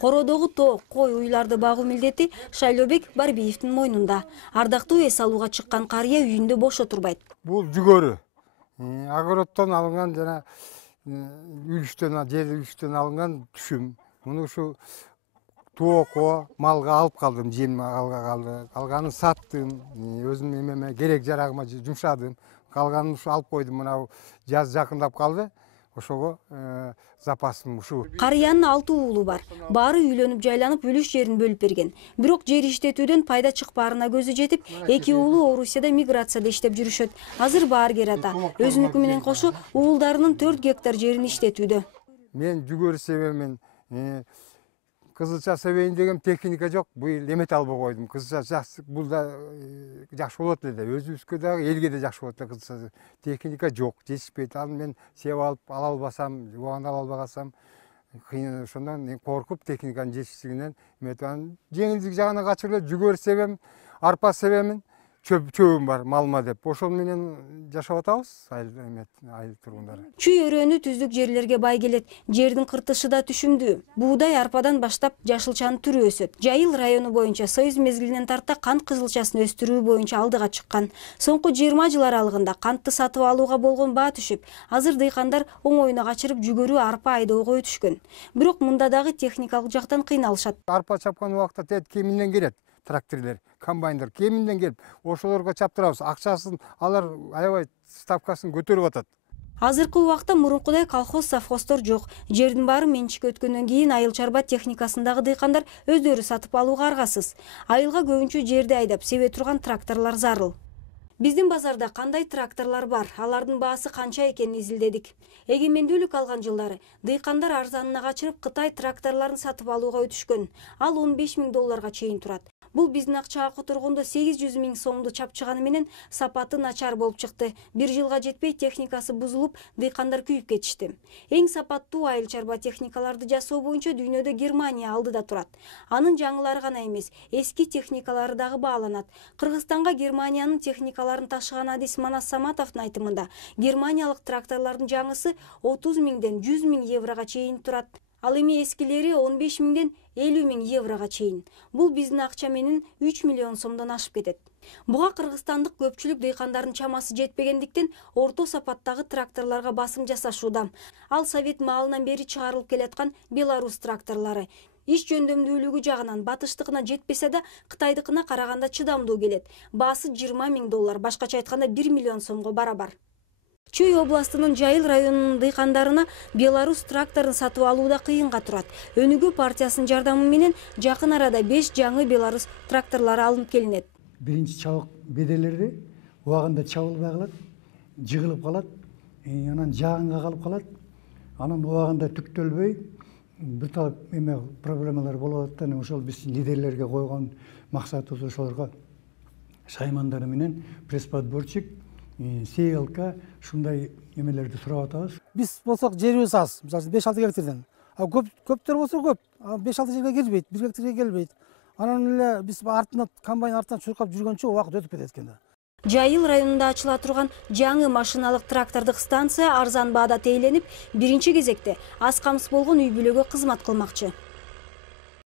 Кородогу тоо, кой, уйларды багуу милдети Шайлообек Барбиевдин мойнунда. Ардактуу эс алууга чыккан карыя үйүндө бош отурбайт. Бул жүгөрү. Огороддон алынган жана жер үлүштөн алынган түшүм. Муну ушу тоокко, малга алып калдым, жем алга калганын саттым, өзүм эмеме керек жарагыма жумшадым. Калганын ушу алып койдум, мына жаз жакындап калды. Ошого запасым ушу. Карыянын 6 уулу бар. Баары үйлөнүп жайланып, үлүш жерин бөлүп берген. Бирок жер иштетүүдөн пайда чыкпаарына көзү жетип, 2 уулу Орусияда миграцияда иштеп жүрүшөт. Азыр бааргер ата өзүнүкү менен кошо уулдарынын 4 гектар жерин иштетүүдө. Мен жүгөрү себемин, кызылча себейин деген техника жок. Бул эмете албай койдум. Кызылча бул да жакшы болот эле. Өзүбүзгө дагы элге да жакшы болот эле. Кызылча техника жок, жетишпейт. Аны мен себеп алып ала албасам, убагында ала албагансам, кыйын, ошондон коркуп техниканын жетишсиздигинен эметип анан жеңилдик жагына качырып эле жүгөрү себем, арпа себемин, чөбүм бар малыма деп. Ошол менен жашап атабыз айыл тургундары. Чүй өрөөнү түздүк жерлерге бай келет. Жердин кыртышы да түшүмдүү. Буудай, арпадан баштап жашылчанын түрү өсөт. Жайыл району боюнча союз мезгилинен тарта кант кызылчасын өстүрүү боюнча алдыга чыккан. Соңку 20 жыл аралыгында кантты сатып алууга болгон баа түшүп, азыр дыйкандар оңоюна качырып жүгөрү, арпа айдоого өтүшкөн. Бирок мында дагы техникалык жактан кыйналышат. Арпа чапкан убакта кеминден келет. Тракторлер, комбайндар кеминден келип, ошолорго чаптырабыз. Акчасын алар аябай ставкасын көтөрүп атат. Азыркы убакта мурункудай колхоз, совхоздор жок. Жердин баары менчикке өткөндөн кийин айыл чарба техникасындагы дыйкандар өздөрү сатып алууга аргасыз. Айылга көбүнчө жерди айдап себе турган тракторлор зарыл. Биздин базарда кандай тракторлор бар, алардын баасы канча экенин изилдедик. Эгемендүүлүк алган жылдары дыйкандар арзанына качырып Кытай тракторлорун сатып алууга өтүшкөн. Ал 15 000 долларга чейин турат. Бул биздин акчага которгондо 800 000 сомду чапчыганы менен сапаты начар болуп чыкты. Бир жылга жетпей техникасы бузулуп, дыйкандар күйүп кетишти. Эң сапаттуу айыл чарба техникаларды жасоо боюнча дүйнөдө Германия алдыда турат. Анын жаңылары гана эмес, эски техникалары дагы бааланат. Кыргызстанга Германиянын техникаларын ташыган Адис Манас Саматовдун айтымында, германиялык тракторлордун жаңысы 30 000ден 100 000 еврога чейин турат. Ал эми эскилери 15 000ден 50 000 еврога чейин. Бул биздин акча менен 3 миллион сомдон ашып кетет. Буга кыргызстандык көпчүлүк дыйкандардын чамасы жетпегендиктен орто сапаттагы тракторлорго басым жасашууда. Ал Совет маалынан бери чыгарылып келаткан Беларусь тракторлору. Иш жөндөмдүүлүгү жагынан батыштыкына жетпесе да Кытайдыкына караганда чыдамдуу келет. Баасы 20 000 доллар, башкача айтканда 1 миллион сомго барабар. Чүй областынын Жайыл районунун дыйкандарына Беларусь тракторун сатып алууда кыйынга турат. Өнүгүү партиясынын жардамы менен жакын арада 5 жаңы Беларусь тракторлору алынып келинет. Биринчи чабык беделери убагында чабылбай калат, жыгылып калат, анан жаагынга калып калат. Анан убагында түктөлбөй бир талап проблемалар болуп атат. Ошол биз лидерлерге койгон максатыбыз ошолорго шаймандары менен пресс-подборщик, сеялка ушундай эмелерди сурап атабыз. Биз болсок жерибиз аз, мисалы 5-6 гектардан. Көптөр болсо көп, 5-6 жерге келбейт, 1 гектарга келбейт. Анан эле биз артынан комбайн артынан чуркап жүргөнчө убакыт өтүп кетет экен да. Жайыл районунда ачыла турган жаңы машиналык трактордук станция арзан баада тейленип, биринчи кезекте аз камсыз болгон үй бүлөгө кызмат кылмакчы.